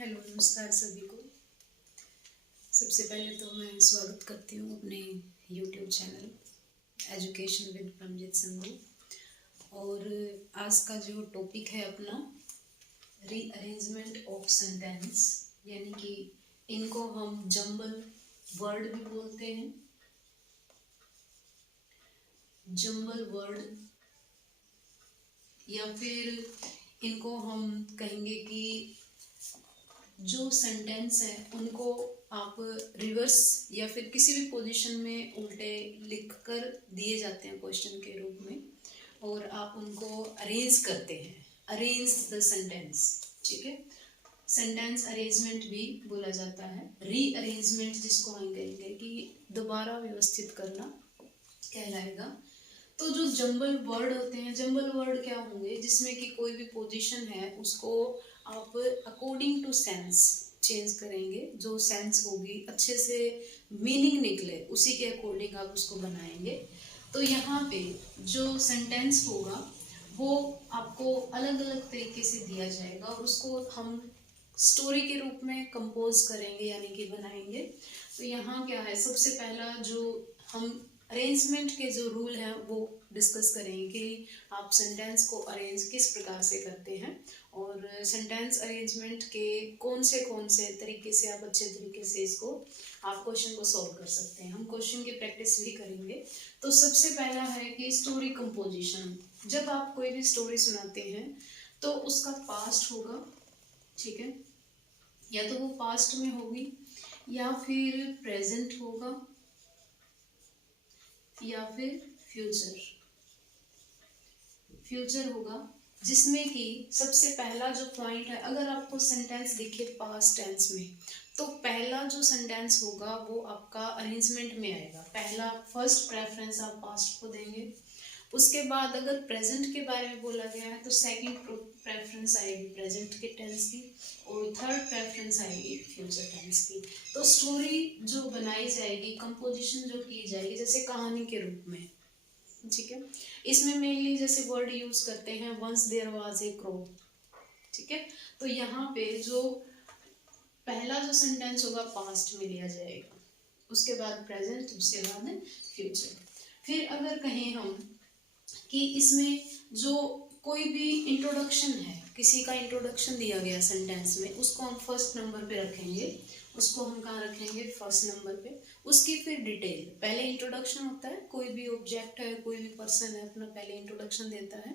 Hello, नमस्कार सभी को। सबसे पहले तो मैं स्वागत करती हूँ अपने YouTube channel education with Pramjeet Sandhu. और आज का जो टॉपिक है अपना रीअरेंजमेंट ऑफ सेंटेंस, यानी कि इनको हम जंबल वर्ड भी बोलते हैं। जंबल वर्ड या फिर इनको हम कहेंगे कि जो सेंटेंस है उनको आप रिवर्स या फिर किसी भी पोजीशन में उल्टे लिख कर दिए जाते हैं क्वेश्चन के रूप में, और आप उनको अरेंज करते हैं। अरेंज द सेंटेंस, ठीक है। सेंटेंस अरेंजमेंट भी बोला जाता है। रीअरेंजमेंट जिसको हम कहेंगे कि दोबारा व्यवस्थित करना कहलाएगा। तो जो जंबल वर्ड होते हैं, जंबल वर्ड क्या होंगे, जिसमें कि कोई भी पोजीशन है उसको आप अकॉर्डिंग टू सेंस चेंज करेंगे। जो सेंस होगी, अच्छे से मीनिंग निकले, उसी के अकॉर्डिंग आप उसको बनाएंगे। तो यहाँ पे जो सेंटेंस होगा वो आपको अलग अलग तरीके से दिया जाएगा और उसको हम स्टोरी के रूप में कंपोज करेंगे, यानी कि बनाएंगे। तो यहाँ क्या है, सबसे पहला जो हम अरेंजमेंट के जो रूल हैं वो डिस्कस करेंगे कि आप सेंटेंस को अरेंज किस प्रकार से करते हैं, और सेंटेंस अरेंजमेंट के कौन से तरीके से आप अच्छे तरीके से इसको आप क्वेश्चन को सॉल्व कर सकते हैं। हम क्वेश्चन की प्रैक्टिस भी करेंगे। तो सबसे पहला है कि स्टोरी कंपोजिशन। जब आप कोई भी स्टोरी सुनाते हैं तो उसका पास्ट होगा, ठीक है, या तो वो पास्ट में होगी या फिर प्रेजेंट होगा या फिर फ्यूचर होगा। जिसमें कि सबसे पहला जो पॉइंट है, अगर आपको सेंटेंस दिखे पास्ट टेंस में, तो पहला जो सेंटेंस होगा वो आपका अरेंजमेंट में आएगा। पहला फर्स्ट प्रेफरेंस आप पास्ट को देंगे। उसके बाद अगर प्रेजेंट के बारे में बोला गया है तो सेकंड प्रेफरेंस आएगी प्रेजेंट के टेंस की, और थर्ड प्रेफरेंस आएगी फ्यूचर टेंस की। तो स्टोरी जो बनाई जाएगी, कंपोजिशन जो की जाएगी, जैसे कहानी के रूप में, ठीक है। इसमें मेनली जैसे वर्ड यूज करते हैं once there was a crow, ठीक है। तो यहाँ पे जो पहला जो सेंटेंस होगा पास्ट में लिया जाएगा, उसके बाद प्रेजेंट, उसके बाद फ्यूचर। फिर अगर कहें हम कि इसमें जो कोई भी इंट्रोडक्शन है, किसी का इंट्रोडक्शन दिया गया सेंटेंस में, उसको हम फर्स्ट नंबर पे रखेंगे। उसको हम कहाँ रखेंगे, फर्स्ट नंबर पे। उसकी फिर डिटेल, पहले इंट्रोडक्शन होता है, कोई भी ऑब्जेक्ट है, कोई भी पर्सन है, अपना पहले इंट्रोडक्शन देता है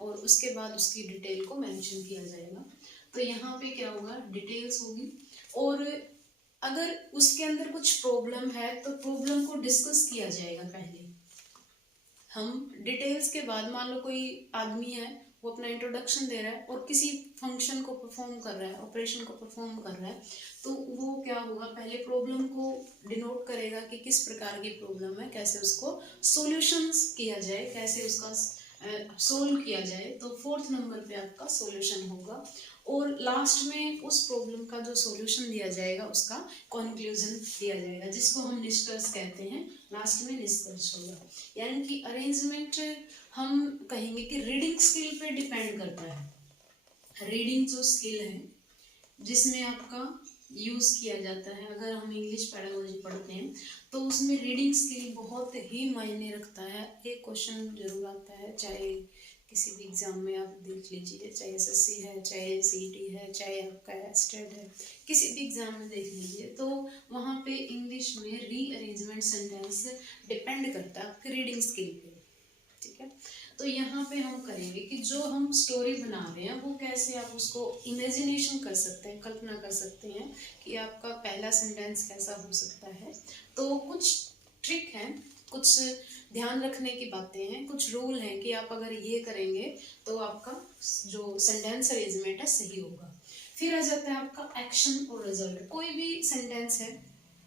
और उसके बाद उसकी डिटेल को मेंशन किया जाएगा। तो यहाँ पे क्या होगा, डिटेल्स होगी। और अगर उसके अंदर कुछ प्रॉब्लम है तो प्रॉब्लम को डिस्कस किया जाएगा पहले। हम डिटेल्स के बाद, मान लो कोई आदमी है, वो अपना इंट्रोडक्शन दे रहा है और किसी फंक्शन को परफॉर्म कर रहा है, ऑपरेशन को परफॉर्म कर रहा है, तो वो क्या होगा, पहले प्रॉब्लम को डिनोट करेगा कि किस प्रकार की प्रॉब्लम है, कैसे उसको सॉल्यूशंस किया जाए, कैसे उसका सोल्व किया जाए। तो फोर्थ नंबर पे आपका सॉल्यूशन होगा। और लास्ट में उस प्रॉब्लम का जो सॉल्यूशन दिया जाएगा उसका कंक्लूजन दिया जाएगा, जिसको हम निष्कर्ष कहते हैं। लास्ट में निष्कर्ष होगा। यानी कि अरेंजमेंट हम कहेंगे कि रीडिंग स्किल पे डिपेंड करता है। रीडिंग जो स्किल है जिसमें आपका यूज़ किया जाता है, अगर हम इंग्लिश पेडागोजी पढ़ते हैं तो उसमें रीडिंग स्किल बहुत ही मायने रखता है। एक क्वेश्चन जरूर आता है, चाहे किसी भी एग्ज़ाम में आप देख लीजिए, चाहे एसएससी है, चाहे सीईटी है, चाहे आपका स्टेट है, किसी भी एग्ज़ाम में देख लीजिए, तो वहाँ पे इंग्लिश में रीअरेंजमेंट सेंटेंस डिपेंड करता है आपके रीडिंग स्किल पे, ठीक है। तो यहाँ पे हम करेंगे कि जो हम स्टोरी बना रहे हैं वो कैसे आप उसको इमेजिनेशन कर सकते हैं, कल्पना कर सकते हैं कि आपका पहला सेंटेंस कैसा हो सकता है। तो कुछ ट्रिक है, कुछ ध्यान रखने की बातें हैं, कुछ रूल हैं कि आप अगर ये करेंगे तो आपका जो सेंटेंस अरेंजमेंट है सही होगा। फिर आ जाता है आपका एक्शन और रिजल्ट। कोई भी सेंटेंस है,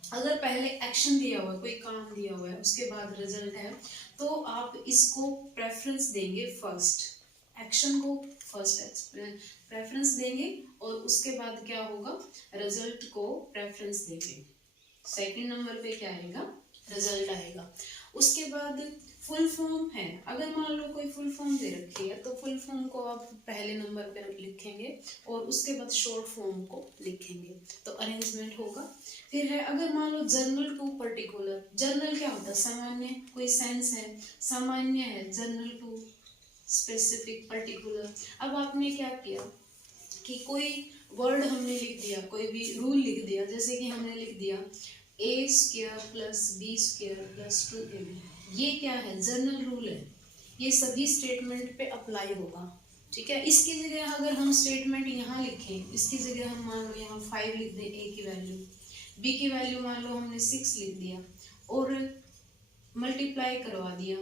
अगर पहले एक्शन दिया हुआ है, कोई काम दिया हुआ है, उसके बाद रिजल्ट है, तो आप इसको प्रेफरेंस देंगे फर्स्ट, एक्शन को फर्स्ट प्रेफरेंस देंगे, और उसके बाद क्या होगा, रिजल्ट को प्रेफरेंस देंगे। सेकंड नंबर पे क्या आएगा, रिजल्ट आएगा। उसके बाद फुल फॉर्म है, अगर मान लो कोई फुल फॉर्म दे रखी है तो फुल फॉर्म को आप पहले नंबर पे लिखेंगे और उसके बाद शॉर्ट फॉर्म को लिखेंगे, तो अरेंजमेंट होगा। फिर है अगर मान लो जर्नल टू पर्टिकुलर, जर्नल क्या होता है, सामान्य, कोई सेंस है, सामान्य है, जर्नल टू स्पेसिफिक पर्टिकुलर। अब आपने क्या किया कि कोई वर्ड हमने लिख दिया, कोई भी रूल लिख दिया, जैसे कि हमने लिख दिया A square plus B square plus 2ab, ये क्या है, जनरल रूल है, ये सभी स्टेटमेंट पे अप्लाई होगा। ठीक है, इसकी जगह अगर हम स्टेटमेंट यहाँ लिखें, इसकी जगह हम मान लो यहाँ 5 लिख दें, ए की वैल्यू, बी की वैल्यू मान लो हमने 6 लिख दिया और मल्टीप्लाई करवा दिया।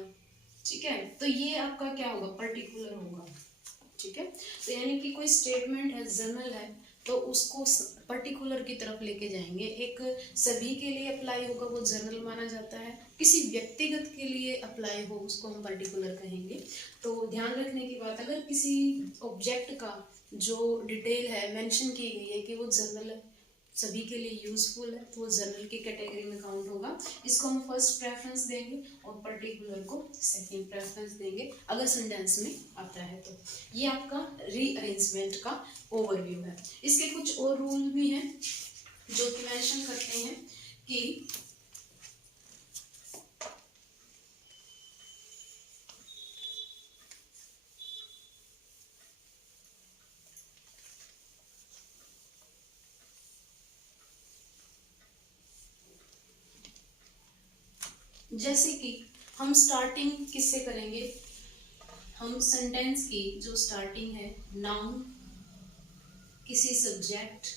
ठीक है, तो ये आपका क्या होगा, पर्टिकुलर होगा। ठीक है, तो यानी कि कोई स्टेटमेंट है, जनरल है, तो उसको पर्टिकुलर की तरफ लेके जाएंगे। एक सभी के लिए अप्लाई होगा, वो जनरल माना जाता है, किसी व्यक्तिगत के लिए अप्लाई हो उसको हम पर्टिकुलर कहेंगे। तो ध्यान रखने की बात, अगर किसी ऑब्जेक्ट का जो डिटेल है मेंशन की गई है कि वो जनरल है, सभी के लिए यूजफुल है, तो वो जनरल की कैटेगरी में काउंट होगा। इसको हम फर्स्ट प्रेफरेंस देंगे और पर्टिकुलर को सेकंड प्रेफरेंस देंगे अगर सेंटेंस में आता है तो। ये आपका रीअरेंजमेंट का ओवरव्यू है। इसके कुछ और रूल भी हैं जो कि मेंशन करते हैं कि जैसे कि हम स्टार्टिंग किससे करेंगे, हम सेंटेंस की जो स्टार्टिंग है, नाउन, किसी सब्जेक्ट,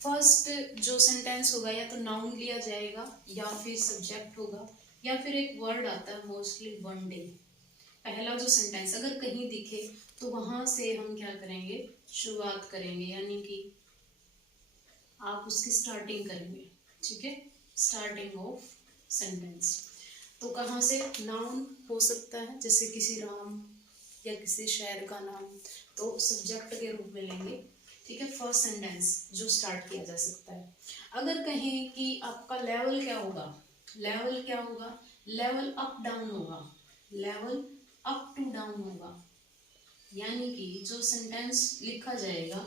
फर्स्ट जो सेंटेंस होगा या तो नाउन लिया जाएगा या फिर सब्जेक्ट होगा या फिर एक वर्ड आता है मोस्टली वन डे। पहला जो सेंटेंस अगर कहीं दिखे तो वहां से हम क्या करेंगे, शुरुआत करेंगे, यानी कि आप उसकी स्टार्टिंग करेंगे। ठीक है, स्टार्टिंग ऑफ सेंटेंस, तो कहाँ से, नाउन हो सकता है जैसे किसी राम या किसी शहर का नाम, तो सब्जेक्ट के रूप में लेंगे। ठीक है, फर्स्ट सेंटेंस जो स्टार्ट किया जा सकता है। अगर कहें कि आपका लेवल क्या होगा, लेवल क्या होगा, लेवल अप डाउन होगा, लेवल अप टू डाउन होगा, यानी कि जो सेंटेंस लिखा जाएगा,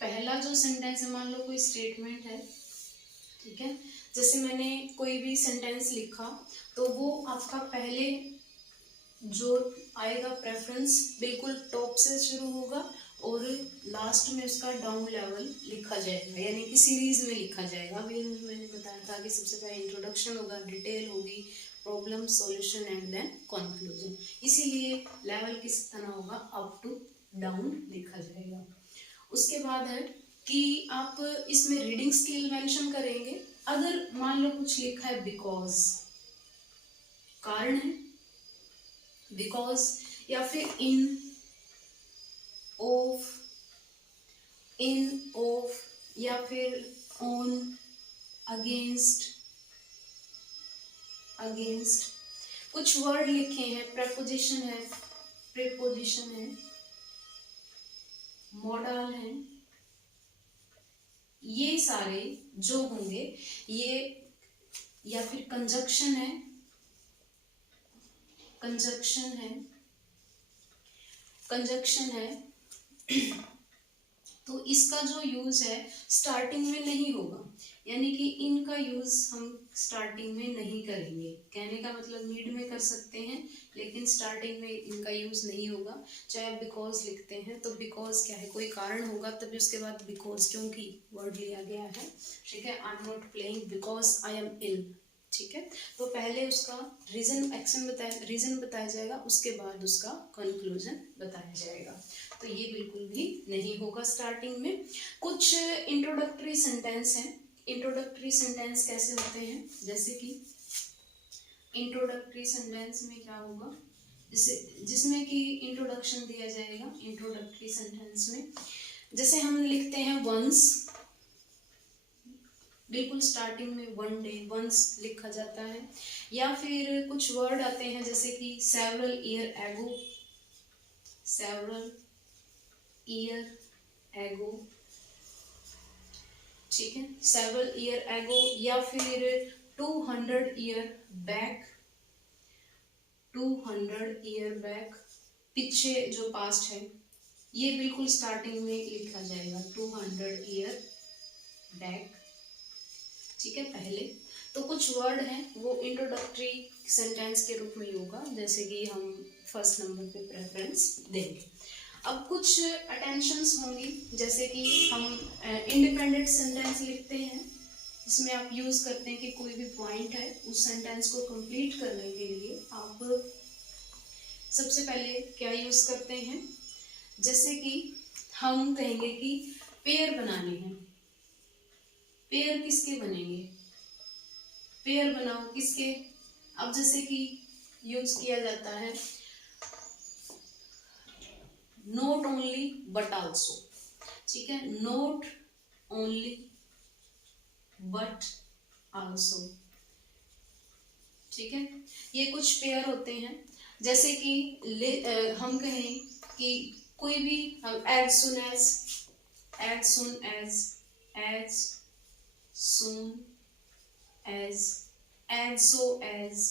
पहला जो सेंटेंस है, मान लो कोई स्टेटमेंट है, ठीक है, जैसे मैंने कोई भी सेंटेंस लिखा तो वो आपका पहले जो आएगा प्रेफरेंस बिल्कुल टॉप से शुरू होगा और लास्ट में उसका डाउन लेवल लिखा जाएगा, यानी कि सीरीज में लिखा जाएगा। अभी मैंने बताया था कि सबसे पहले इंट्रोडक्शन होगा, डिटेल होगी, problem, solution and then conclusion, इसीलिए लेवल किस तरह होगा, अप टू डाउन लिखा जाएगा। उसके बाद है कि आप इसमें रीडिंग स्किल मेंशन करेंगे। अगर मान लो कुछ लिखा है बिकॉज, कारण है, बिकॉज, या फिर इन ऑफ, या फिर ऑन, अगेंस्ट, कुछ वर्ड लिखे हैं, प्रेपोजिशन है, प्रीपोजिशन है, मॉडल है, ये सारे जो होंगे ये, या फिर कंजक्शन है, तो इसका जो यूज है स्टार्टिंग में नहीं होगा, यानी कि इनका यूज हम स्टार्टिंग में नहीं करेंगे। कहने का मतलब मिड में कर सकते हैं लेकिन स्टार्टिंग में इनका यूज नहीं होगा। चाहे आप बिकॉज लिखते हैं तो बिकॉज क्या है, कोई कारण होगा तभी उसके बाद बिकॉज, क्योंकि वर्ड लिया गया है। ठीक है, I am not playing because I am ill. ठीक है, तो पहले उसका रीजन बताया जाएगा, उसके बाद उसका कंक्लूजन बताया जाएगा। तो ये बिल्कुल भी नहीं होगा स्टार्टिंग में। कुछ इंट्रोडक्टरी सेंटेंस हैं। इंट्रोडक्टरी सेंटेंस कैसे होते हैं, जैसे कि इंट्रोडक्टरी सेंटेंस में क्या होगा, जिसमें कि इंट्रोडक्शन दिया जाएगा। इंट्रोडक्टरी सेंटेंस में जैसे हम लिखते हैं वंस, बिल्कुल स्टार्टिंग में वन डे, वंस लिखा जाता है। या फिर कुछ वर्ड आते हैं जैसे कि several year ago, several year ago, ठीक है, सेवरल ईयर एगो, या फिर 200 ईयर बैक, 200 ईयर बैक, पीछे जो पास्ट है ये बिल्कुल स्टार्टिंग में लिखा जाएगा 200 ईयर बैक, ठीक है। पहले तो कुछ वर्ड हैं वो इंट्रोडक्टरी सेंटेंस के रूप में होगा, जैसे कि हम फर्स्ट नंबर पे प्रेफरेंस देंगे। अब कुछ अटेंशंस होंगी, जैसे कि हम इंडिपेंडेंट सेंटेंस लिखते हैं, इसमें आप यूज करते हैं कि कोई भी पॉइंट है उस सेंटेंस को कंप्लीट करने के लिए आप सबसे पहले क्या यूज करते हैं, जैसे कि हम कहेंगे कि पेयर बनाने हैं। पेयर किसके बनेंगे, पेयर बनाओ किसके। अब जैसे कि यूज किया जाता है नॉट ओनली बट आल्सो, ठीक है, नॉट ओनली बट आल्सो, ठीक है। ये कुछ पेयर होते हैं, जैसे कि हम कहें कि कोई भी as soon as, as soon as, as soon as, as so as,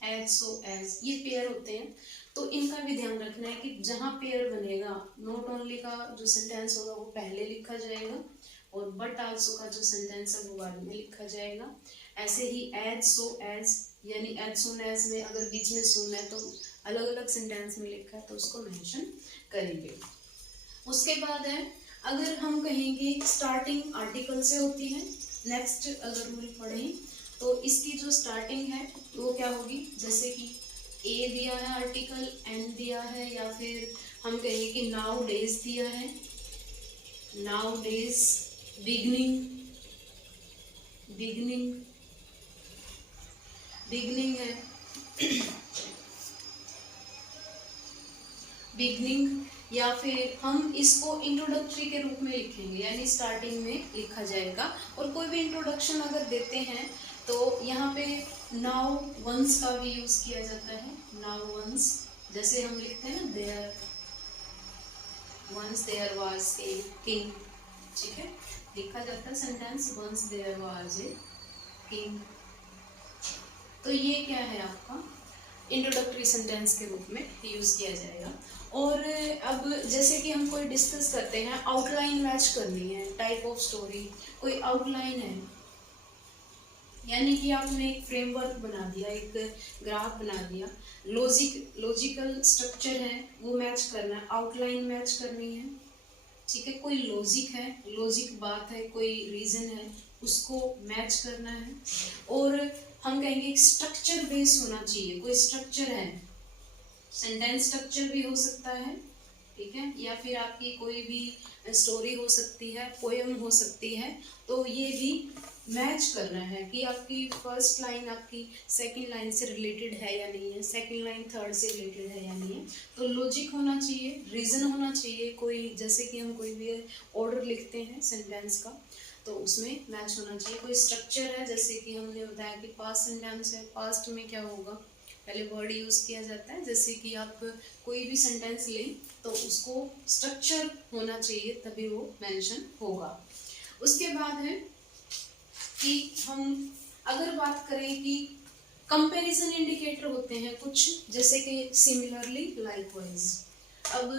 as so as, ये पेयर होते हैं। तो इनका भी ध्यान रखना है कि जहां पेयर बनेगा नॉट ओनली का जो सेंटेंस होगा वो पहले लिखा जाएगा और बट आल्सो का जो सेंटेंस है वो बाद में लिखा जाएगा। ऐसे ही एज सो एज, यानी एज सुन एज में अगर बीच में सुन है तो अलग अलग सेंटेंस में लिखा है तो उसको मेंशन करेंगे। उसके बाद है अगर हम कहेंगे स्टार्टिंग आर्टिकल से होती है, नेक्स्ट अगर हम पढ़ें तो इसकी जो स्टार्टिंग है वो क्या होगी, जैसे कि ए दिया है आर्टिकल, एन दिया है, या फिर हम कहेंगे कि नाउ डेज दिया है, now days, beginning, beginning, beginning है, बिगनिंग, या फिर हम इसको इंट्रोडक्टरी के रूप में लिखेंगे, यानी स्टार्टिंग में लिखा जाएगा। और कोई भी इंट्रोडक्शन अगर देते हैं तो यहाँ पे नाउ वंस का भी यूज किया जाता है, नाउ वंस, जैसे हम लिखते हैं ना there once there was a king, ठीक है, लिखा जाता है sentence once there was a king. तो ये क्या है आपका इंट्रोडक्टरी सेंटेंस के रूप में यूज किया जाएगा। और अब जैसे कि हम कोई डिस्कस करते हैं, आउटलाइन मैच करनी है, टाइप ऑफ स्टोरी, कोई आउटलाइन है, यानी कि आपने एक फ्रेमवर्क बना दिया, एक ग्राफ बना दिया, लॉजिकल स्ट्रक्चर है वो मैच करना है, आउटलाइन मैच करनी है, ठीक है, कोई लॉजिक है, लॉजिक बात है, कोई रीजन है, उसको मैच करना है। और हम कहेंगे स्ट्रक्चर बेस होना चाहिए, कोई स्ट्रक्चर है, सेंटेंस स्ट्रक्चर भी हो सकता है, ठीक है, या फिर आपकी कोई भी स्टोरी हो सकती है, पोएम हो सकती है, तो ये भी मैच करना है कि आपकी फर्स्ट लाइन आपकी सेकंड लाइन से रिलेटेड है या नहीं है, सेकंड लाइन थर्ड से रिलेटेड है या नहीं है। तो लॉजिक होना चाहिए, रीजन होना चाहिए, कोई जैसे कि हम कोई भी ऑर्डर लिखते हैं सेंटेंस का तो उसमें मैच होना चाहिए, कोई स्ट्रक्चर है, जैसे कि हमने बताया कि पास्ट सेंटेंस है, पास्ट में क्या होगा, पहले वर्ड यूज किया जाता है, जैसे कि आप कोई भी सेंटेंस लें तो उसको स्ट्रक्चर होना चाहिए तभी वो मेंशन होगा। उसके बाद है कि हम अगर बात करें कि कंपैरिजन इंडिकेटर होते हैं कुछ, जैसे कि सिमिलरली, लाइकवाइज। अब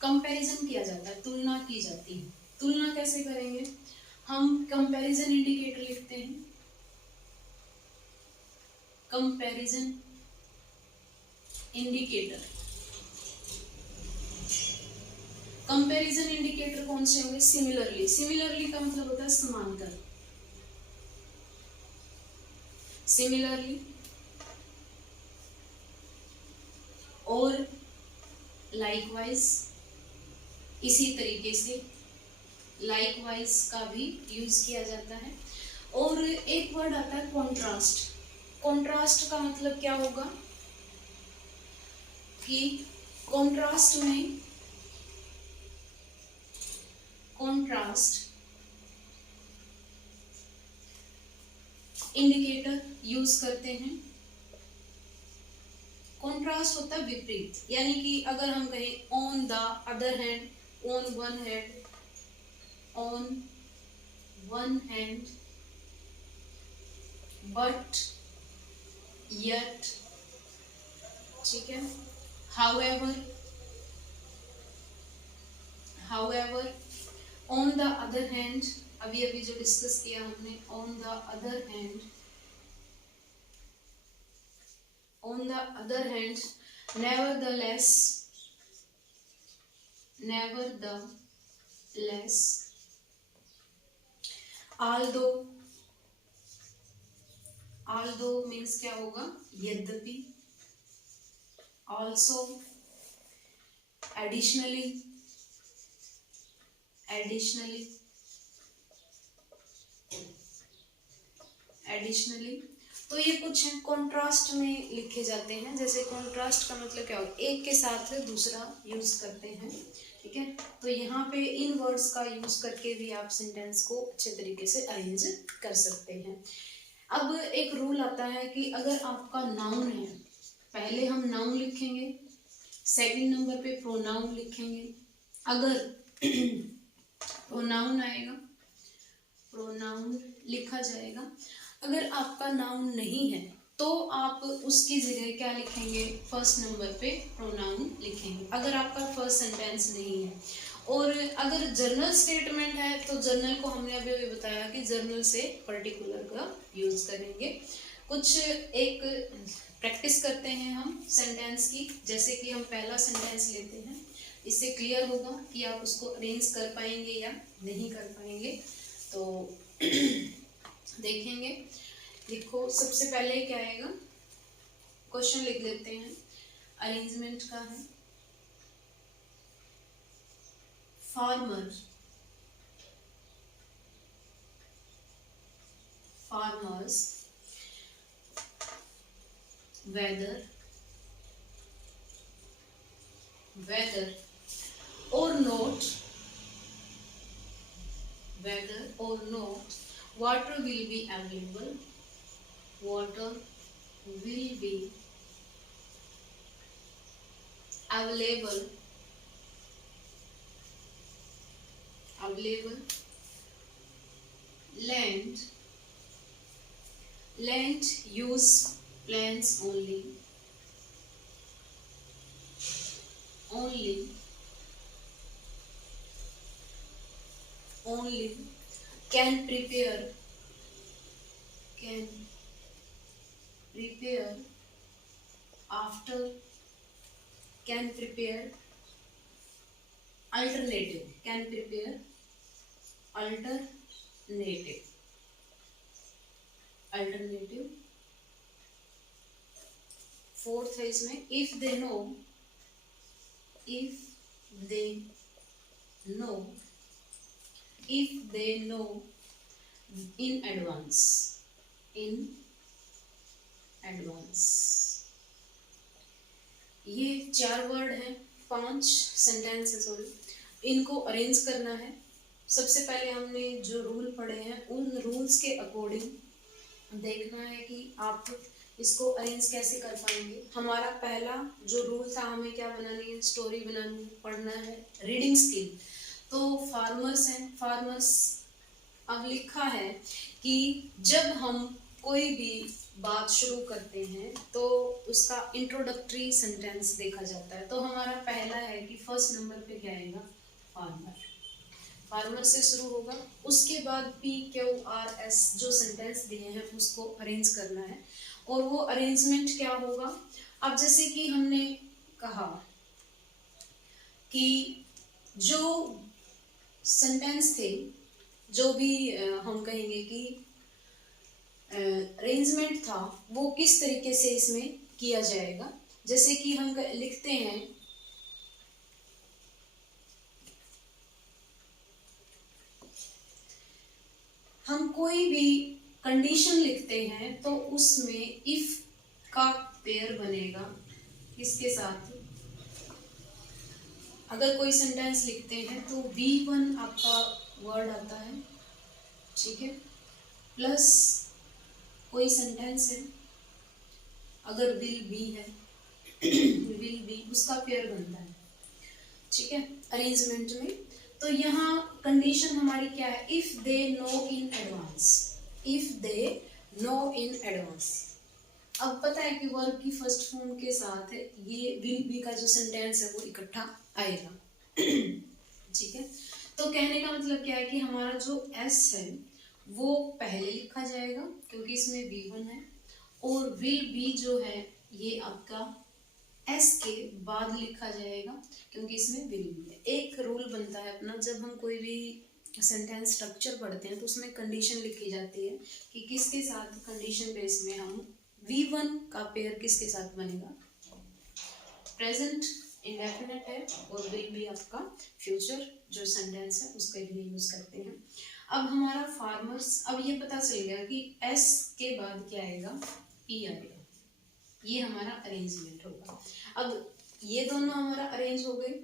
कंपैरिजन किया जाता है, तुलना की जाती है, तुलना कैसे करेंगे, हम कंपैरिजन इंडिकेटर लिखते हैं, कंपैरिजन इंडिकेटर। कंपैरिजन इंडिकेटर कौन से होंगे, सिमिलरली, सिमिलरली का मतलब होता है समांतर, सिमिलरली, और लाइकवाइज, इसी तरीके से लाइकवाइज का भी यूज किया जाता है। और एक वर्ड आता है कॉन्ट्रास्ट, कॉन्ट्रास्ट का मतलब क्या होगा कि कॉन्ट्रास्ट में, कॉन्ट्रास्ट इंडिकेटर यूज करते हैं। कॉन्ट्रास्ट होता है विपरीत, यानी कि अगर हम कहें on the other hand, on one hand, on one hand, but, yet, ठीक है, however, however, on the other hand, अभी अभी जो डिस्कस किया हमने, on the other hand, on the other hand, nevertheless, nevertheless, although, although means क्या होगा, यद्यपि, also, additionally, additionally, additionally, तो ये कुछ कॉन्ट्रास्ट में लिखे जाते हैं। जैसे कॉन्ट्रास्ट का मतलब क्या होगा, एक के साथ दूसरा यूज करते हैं, ठीक है। तो यहाँ पे इन वर्ड्स का यूज करके भी आप सेंटेंस को अच्छे तरीके से अरेंज कर सकते हैं। अब एक रूल आता है कि अगर आपका नाउन है, पहले हम नाउन लिखेंगे, सेकंड नंबर पे प्रोनाउन लिखेंगे। अगर प्रोनाउन आएगा, प्रोनाउन लिखा जाएगा। अगर आपका नाउन नहीं है तो आप उसकी जगह क्या लिखेंगे, फर्स्ट नंबर पे प्रोनाउन लिखेंगे, अगर आपका फर्स्ट सेंटेंस नहीं है। और अगर जर्नल स्टेटमेंट है तो जर्नल को हमने अभी अभी बताया कि जर्नल से पर्टिकुलर का यूज करेंगे। कुछ एक प्रैक्टिस करते हैं हम सेंटेंस की, जैसे कि हम पहला सेंटेंस लेते हैं, इससे क्लियर होगा कि आप उसको अरेंज कर पाएंगे या नहीं कर पाएंगे। तो देखेंगे, लिखो, सबसे पहले क्या आएगा, क्वेश्चन लिख लेते हैं, अरेंजमेंट का है। Farmer, farmers, weather, whether or not, whether or not water will be available, water will be available, available, land, land use plants only, only, only, can prepare, can prepare after, can prepare alternative, can prepare alternative, alternative। Fourth है इसमें, if they know, if they know, if they know in advance, in advance। ये 4 word हैं, 5 sentence है, sorry, इनको arrange करना है। सबसे पहले हमने जो रूल पढ़े हैं उन रूल्स के अकॉर्डिंग देखना है कि आप इसको अरेंज कैसे कर पाएंगे। हमारा पहला जो रूल था, हमें क्या बनानी है, स्टोरी बनानी, पढ़ना है, रीडिंग स्किल। तो फार्मर्स हैं, फार्मर्स, अब लिखा है कि जब हम कोई भी बात शुरू करते हैं तो उसका इंट्रोडक्टरी सेंटेंस देखा जाता है। तो हमारा पहला है कि फर्स्ट नंबर पे क्या आएगा, फार्मर, फार्मर से शुरू होगा। उसके बाद PQRS जो सेंटेंस दिए हैं उसको अरेंज करना है। और वो अरेंजमेंट क्या होगा, अब जैसे कि हमने कहा कि जो सेंटेंस थे, जो भी हम कहेंगे कि अरेंजमेंट था, वो किस तरीके से इसमें किया जाएगा। जैसे कि हम लिखते हैं, हम कोई भी कंडीशन लिखते हैं तो उसमें इफ का पेयर बनेगा किसके साथ, अगर कोई सेंटेंस लिखते हैं तो V1 आपका वर्ड आता है, ठीक है, प्लस कोई सेंटेंस है, अगर विल बी है, विल बी उसका पेयर बनता है, ठीक है, अरेंजमेंट में। तो यहाँ कंडीशन हमारी क्या है, if they know in advance, if they know in advance. अब पता है कि वर्ब की फर्स्ट फॉर्म के साथ ये विल बी का जो सेंटेंस है वो इकट्ठा आएगा। ठीक है, तो कहने का मतलब क्या है कि हमारा जो एस है वो पहले लिखा जाएगा क्योंकि इसमें V1 है, और विल बी जो है ये आपका एस के बाद लिखा जाएगा क्योंकि इसमें विल बी है। एक रूल बनता है अपना, जब हम कोई भी सेंटेंस स्ट्रक्चर पढ़ते हैं तो उसमें कंडीशन लिखी जाती है कि किसके साथ कंडीशन बेस में हम V1 का पेयर किसके साथ बनेगा। प्रेजेंट इंडेफिनिट है और विल बी आपका फ्यूचर जो सेंटेंस है उसके लिए यूज करते हैं। अब हमारा फार्मर्स, अब ये पता चल गया कि एस के बाद क्या आएगा, ई आएगा। ये हमारा अरेंजमेंट होगा। अब ये दोनों हमारा अरेंज हो गए।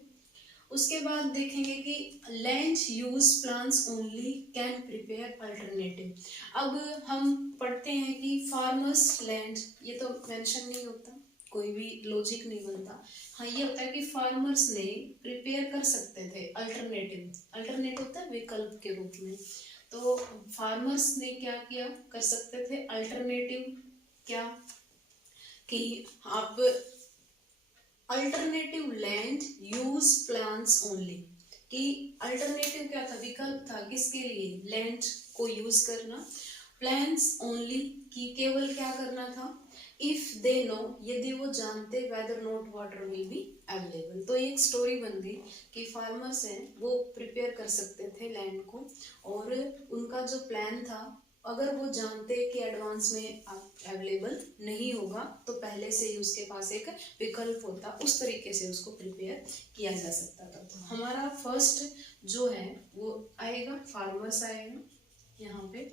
उसके बाद देखेंगे कि land use plans only can prepare alternative. अब हम पढ़ते हैं कि फार्मर्स लैंड, ये तो मेंशन नहीं होता, कोई भी लॉजिक नहीं बनता। हाँ, ये होता है कि फार्मर्स ने प्रिपेयर कर सकते थे अल्टरनेटिव। अल्टरनेटिव होता है विकल्प के रूप में। तो फार्मर्स ने क्या किया, कर सकते थे अल्टरनेटिव, क्या कि आप alternative land use plans only, कि अल्टरनेटिव क्या था, विकल्प था किसके लिए, लैंड को यूज करना, प्लान्स ओनली कि केवल क्या करना था, इफ दे नो यदि वो जानते, whether not water will be available. तो एक स्टोरी बन गई कि फार्मर्स हैं वो प्रिपेयर कर सकते थे लैंड को, और उनका जो प्लान था अगर वो जानते कि एडवांस में अवेलेबल नहीं होगा तो पहले से ही उसके पास एक विकल्प होता, उस तरीके से उसको प्रिपेयर किया जा सकता था। तो हमारा फर्स्ट जो है वो आएगा फार्मर्स आएगा यहाँ पे,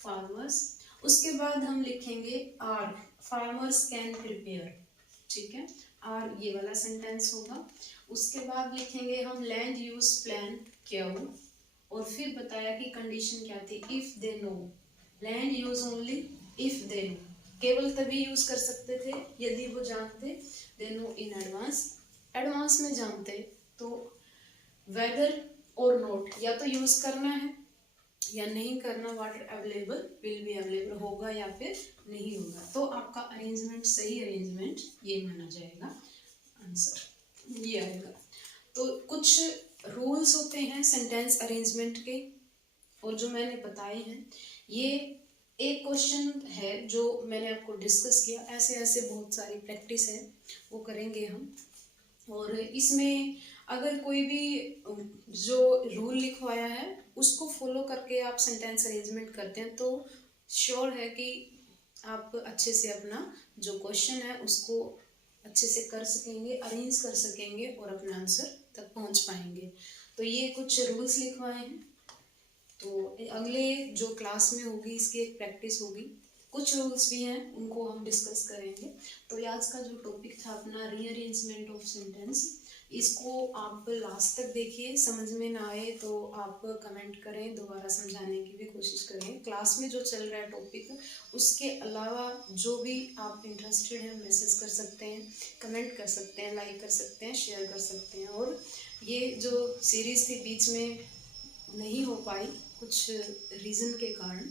फार्मर्स। उसके बाद हम लिखेंगे आर, फार्मर्स कैन प्रिपेयर, ठीक है, आर ये वाला सेंटेंस होगा। उसके बाद लिखेंगे हम लैंड यूज प्लान क्यू, और फिर बताया कि कंडीशन क्या थी, if they know, land use only if they know, केवल तभी यूज कर सकते थे यदि वो जानते, they know in advance, advance में जानते, तो वेदर और नोट, या तो यूज करना है या नहीं करना, water available will be available होगा या फिर नहीं होगा। तो आपका अरेंजमेंट सही अरेंजमेंट ये माना जाएगा, आंसर ये आएगा। तो कुछ रूल्स होते हैं सेंटेंस अरेंजमेंट के और जो मैंने बताए हैं, ये एक क्वेश्चन है जो मैंने आपको डिस्कस किया, ऐसे ऐसे बहुत सारी प्रैक्टिस है वो करेंगे हम। और इसमें अगर कोई भी जो रूल लिखवाया है उसको फॉलो करके आप सेंटेंस अरेंजमेंट करते हैं तो श्योर है कि आप अच्छे से अपना जो क्वेश्चन है उसको अच्छे से कर सकेंगे, अरेंज कर सकेंगे और अपने आंसर तक पहुंच पाएंगे। तो ये कुछ रूल्स लिखवाए हैं, तो अगले जो क्लास में होगी इसकी एक प्रैक्टिस होगी, कुछ रूल्स भी हैं उनको हम डिस्कस करेंगे। तो आज का जो टॉपिक था अपना रीअरेंजमेंट ऑफ सेंटेंस, इसको आप लास्ट तक देखिए, समझ में ना आए तो आप कमेंट करें, दोबारा समझाने की भी कोशिश करें। क्लास में जो चल रहा है टॉपिक, उसके अलावा जो भी आप इंटरेस्टेड हैं मैसेज कर सकते हैं, कमेंट कर सकते हैं, लाइक कर सकते हैं, शेयर कर सकते हैं। और ये जो सीरीज़ थी बीच में नहीं हो पाई कुछ रीज़न के कारण,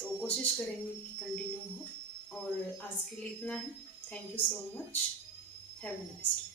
तो कोशिश करेंगे कि कंटिन्यू हो। और आज के लिए इतना ही। Thank you so much, have a nice day.